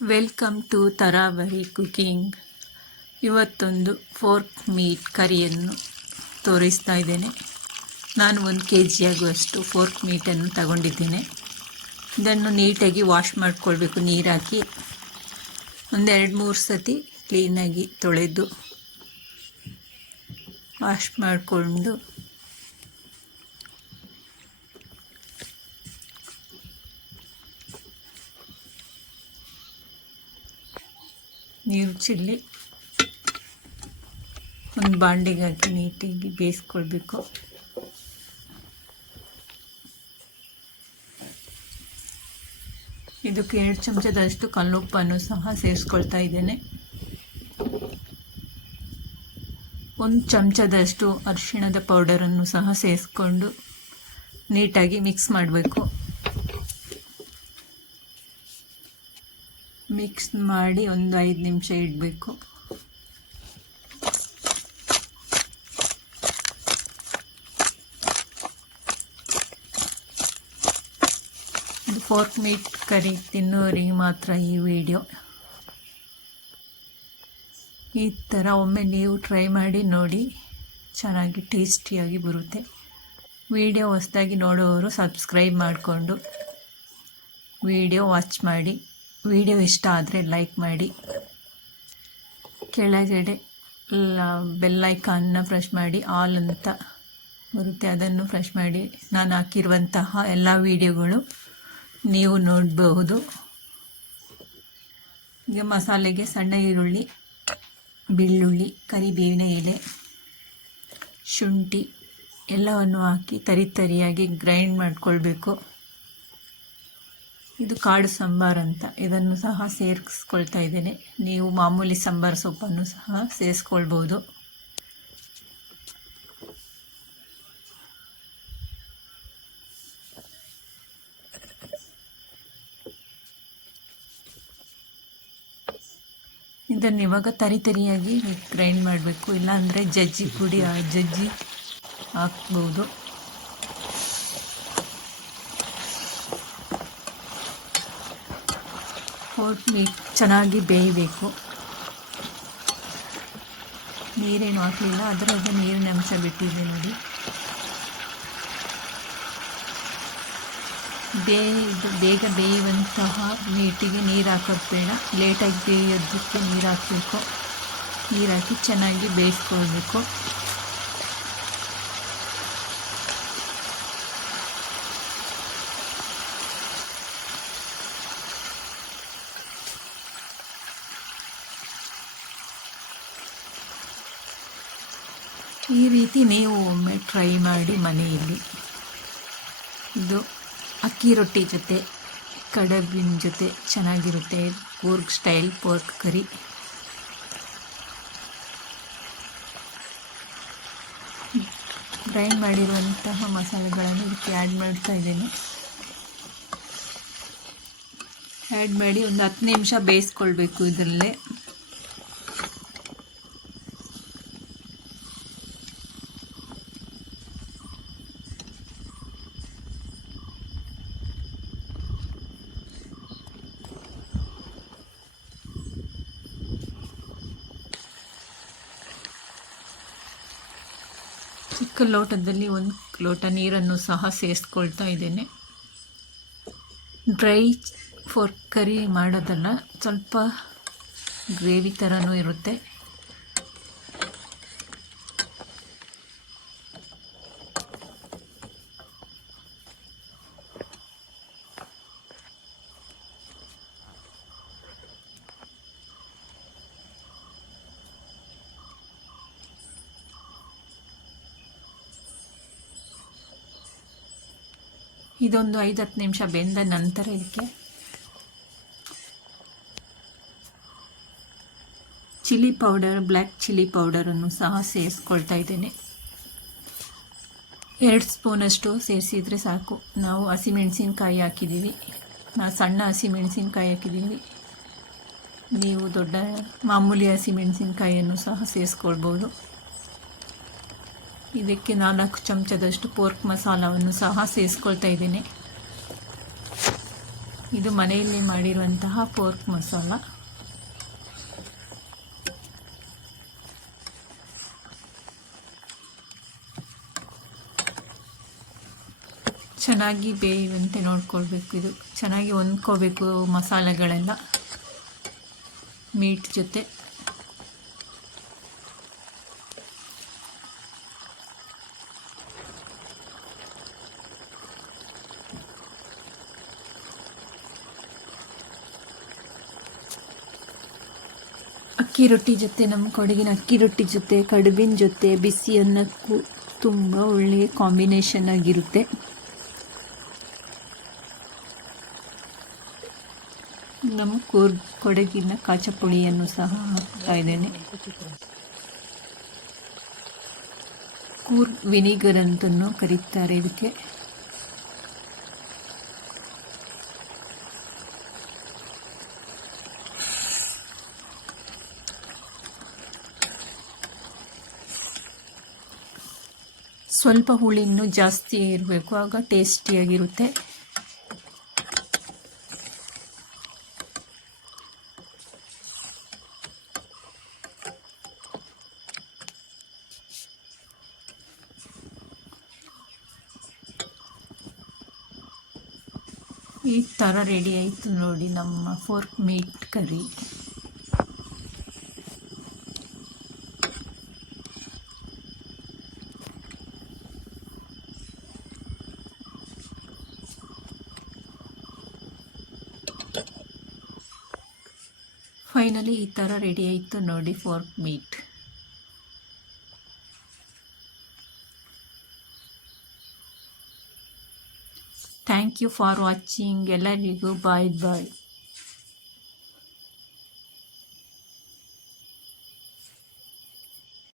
Welcome to Taravari cooking. ಇವತ್ತೊಂದು pork meat ಕರಿಯನ್ನು ತೋರಿಸ್ತಾ ಇದ್ದೇನೆ. ನಾನು 1 kg ಆಗುವಷ್ಟು ಫೋರ್ಕ್ ಮೀಟನ್ನು ತಗೊಂಡಿದ್ದೇನೆ. ಇದನ್ನು ನೀಟಾಗಿ ವಾಶ್ ಮಾಡಿಕೊಳ್ಬೇಕು. ನೀರು ಹಾಕಿ ಒಂದು 2-3 ಸತಿ ಕ್ಲೀನಾಗಿ ತೊಳೆದು ವಾಶ್ ಮಾಡಿಕೊಂಡು ನೀರು ಚೆಲ್ಲಿ ಒಂದು ಬಾಂಡೆಗೆ ಹಾಕಿ ನೀಟಾಗಿ ಬೇಯಿಸ್ಕೊಳ್ಬೇಕು. ಇದಕ್ಕೆ 2 ಚಮಚದಷ್ಟು ಕಲ್ಲುಪ್ಪನ್ನು ಸಹ ಸೇರಿಸ್ಕೊಳ್ತಾ ಇದ್ದೇನೆ. 1 ಚಮಚದಷ್ಟು ಅರಿಶಿಣದ ಪೌಡರನ್ನು ಸಹ ಸೇರಿಸ್ಕೊಂಡು ನೀಟಾಗಿ ಮಿಕ್ಸ್ ಮಾಡಬೇಕು. ಮಿಕ್ಸ್ ಮಾಡಿ ಒಂದು 5 ನಿಮಿಷ ಇಡಬೇಕು. ಇದು ಫೋರ್ಕ್ ಮೀಟ್ ಕರಿ ತಿನ್ನೋರಿಗೆ ಮಾತ್ರ ಈ ವಿಡಿಯೋ. ಈ ಥರ ಒಮ್ಮೆ ನೀವು ಟ್ರೈ ಮಾಡಿ ನೋಡಿ, ಚೆನ್ನಾಗಿ ಟೇಸ್ಟಿಯಾಗಿ ಬರುತ್ತೆ. ವಿಡಿಯೋ ಹೊಸದಾಗಿ ನೋಡೋರು ಸಬ್ಸ್ಕ್ರೈಬ್ ಮಾಡಿಕೊಂಡು ವಿಡಿಯೋ ವಾಚ್ ಮಾಡಿ. ವಿಡಿಯೋ ಇಷ್ಟ ಆದರೆ ಲೈಕ್ ಮಾಡಿ. ಕೆಳಗಡೆ ಬೆಲ್ ಐಕಾನ್ನ ಪ್ರೆಸ್ ಮಾಡಿ, ಆಲ್ ಅಂತ ಬರುತ್ತೆ, ಅದನ್ನು ಪ್ರೆಸ್ ಮಾಡಿ. ನಾನು ಹಾಕಿರುವಂತಹ ಎಲ್ಲ ವಿಡಿಯೋಗಳು ನೀವು ನೋಡಬಹುದು. ಈಗ ಮಸಾಲೆಗೆ ಸಣ್ಣ ಈರುಳ್ಳಿ, ಬೆಳ್ಳುಳ್ಳಿ, ಕರಿಬೇವಿನ ಎಲೆ, ಶುಂಠಿ ಎಲ್ಲವನ್ನು ಹಾಕಿ ತರಿಯಾಗಿ ಗ್ರೈಂಡ್ ಮಾಡಿಕೊಳ್ಬೇಕು. ಇದು ಕಾಡು ಸಾಂಬಾರು ಅಂತ, ಇದನ್ನು ಸಹ ಸೇರಿಸ್ಕೊಳ್ತಾ ಇದ್ದೇನೆ. ನೀವು ಮಾಮೂಲಿ ಸಾಂಬಾರು ಸೊಪ್ಪನ್ನು ಸಹ ಸೇರಿಸ್ಕೊಳ್ಬೋದು. ಇದನ್ನು ಇವಾಗ ತರಿಯಾಗಿ ಗ್ರೈಂಡ್ ಮಾಡಬೇಕು. ಇಲ್ಲಾಂದರೆ ಜಜ್ಜಿ ಪುಡಿ ಜಜ್ಜಿ ಹಾಕ್ಬೋದು. ಫೋರ್ಕ್ ಮೀಟ್ ಚೆನ್ನಾಗಿ ಬೇಯಬೇಕು. ನೀರೇನು ಹಾಕಲಿಲ್ಲ, ಅದರದ್ದು ನೀರಿನ ಅಂಶ ಬಿಟ್ಟಿದೆ ನೋಡಿ. ಬೇಗ ಬೇಯುವಂತಹ ಮೀಟಿಗೆ ನೀರು ಹಾಕೋದು ಬೇಡ, ಲೇಟಾಗಿ ಬೇಯೋದಕ್ಕೆ ನೀರು ಹಾಕಬೇಕು. ನೀರು ಹಾಕಿ ಚೆನ್ನಾಗಿ ಬೇಯಿಸ್ಕೊಳ್ಬೇಕು. ಈ ರೀತಿ ನೀವು ಒಮ್ಮೆ ಟ್ರೈ ಮಾಡಿ ಮನೆಯಲ್ಲಿ. ಇದು ಅಕ್ಕಿ ರೊಟ್ಟಿ ಜೊತೆ, ಕಡಬಿನ ಜೊತೆ ಚೆನ್ನಾಗಿರುತ್ತೆ. ಕೂರ್ಗ್ ಸ್ಟೈಲ್ ಪೋರ್ಕ್ ಕರಿ. ಗ್ರೈಂಡ್ ಮಾಡಿರುವಂತಹ ಮಸಾಲೆಗಳನ್ನು ಇದಕ್ಕೆ ಆ್ಯಡ್ ಮಾಡ್ತಾ ಇದ್ದೇನೆ. ಆ್ಯಡ್ ಮಾಡಿ ಒಂದು 10 ನಿಮಿಷ ಬೇಯಿಸ್ಕೊಳ್ಬೇಕು ಇದರಲ್ಲೇ. ಚಿಕ್ಕ ಲೋಟದಲ್ಲಿ 1 ಲೋಟ ನೀರನ್ನು ಸಹ ಸೇರಿಸ್ಕೊಳ್ತಾ ಇದ್ದೇನೆ. ಡ್ರೈ ಫೋರ್ಕ್ ಕರಿ ಮಾಡೋದಲ್ಲ, ಸ್ವಲ್ಪ ಗ್ರೇವಿ ಥರನೂ ಇರುತ್ತೆ. ಇದೊಂದು 5-10 ನಿಮಿಷ ಬೆಂದ ನಂತರ ಇದಕ್ಕೆ ಚಿಲ್ಲಿ ಪೌಡರ್, ಬ್ಲ್ಯಾಕ್ ಚಿಲ್ಲಿ ಪೌಡರನ್ನು ಸಹ ಸೇರಿಸ್ಕೊಳ್ತಾ ಇದ್ದೇನೆ. 2 ಸ್ಪೂನಷ್ಟು ಸೇರಿಸಿದರೆ ಸಾಕು. ನಾವು ಹಸಿಮೆಣಸಿನ್ಕಾಯಿ ಹಾಕಿದ್ದೀವಿ, ಸಣ್ಣ ಹಸಿಮೆಣಸಿನ್ಕಾಯಿ ಹಾಕಿದ್ದೀವಿ. ನೀವು ದೊಡ್ಡ ಮಾಮೂಲಿ ಹಸಿಮೆಣಸಿನ್ಕಾಯಿಯನ್ನು ಸಹ ಸೇರಿಸ್ಕೊಳ್ಬೋದು. ಇದಕ್ಕೆ 4 ಚಮಚದಷ್ಟು ಪೋರ್ಕ್ ಮಸಾಲವನ್ನು ಸಹ ಸೇರಿಸ್ಕೊಳ್ತಾ ಇದ್ದೇನೆ. ಇದು ಮನೆಯಲ್ಲಿ ಮಾಡಿರುವಂತಹ ಪೋರ್ಕ್ ಮಸಾಲ. ಚೆನ್ನಾಗಿ ಬೇಯುವಂತೆ ನೋಡ್ಕೊಳ್ಬೇಕು. ಇದು ಚೆನ್ನಾಗಿ ಹೊಂದ್ಕೋಬೇಕು ಮಸಾಲೆಗಳೆಲ್ಲ ಮೀಟ್ ಜೊತೆ. ಅಕ್ಕಿ ರೊಟ್ಟಿ ಜೊತೆ, ನಮ್ಮ ಕೊಡಗಿನ ಅಕ್ಕಿ ರೊಟ್ಟಿ ಜೊತೆ, ಕಡುಬಿನ ಜೊತೆ, ಬಿಸಿ ಅನ್ನಕ್ಕೂ ತುಂಬ ಒಳ್ಳೆಯ ಕಾಂಬಿನೇಷನ್ ಆಗಿರುತ್ತೆ. ನಮ್ಮ ಕೊಡಗಿನ ಕಾಚಪುಳಿಯನ್ನು ಸಹ ಹಾಕ್ತಾ ಇದ್ದೇನೆ. ಕೂರ್ಗ್ ವಿನಿಗರ್ ಅಂತಲೂ ಕರೀತಾರೆ ಇದಕ್ಕೆ. ಸ್ವಲ್ಪ ಹುಳಿ ಇನ್ನೂ ಜಾಸ್ತಿ ಇರಬೇಕು, ಆಗ ಟೇಸ್ಟಿಯಾಗಿರುತ್ತೆ. ಈ ಥರ ರೆಡಿ ಆಯಿತು ನೋಡಿ ನಮ್ಮ ಫೋರ್ಕ್ ಮೀಟ್ ಕರಿ. ಫೈನಲಿ ಈ ಥರ ರೆಡಿ ಆಯಿತು ನೋಡಿ pork meat. Thank you for watching. ಎಲ್ಲರಿಗೂ ಬಾಯ್ ಬಾಯ್.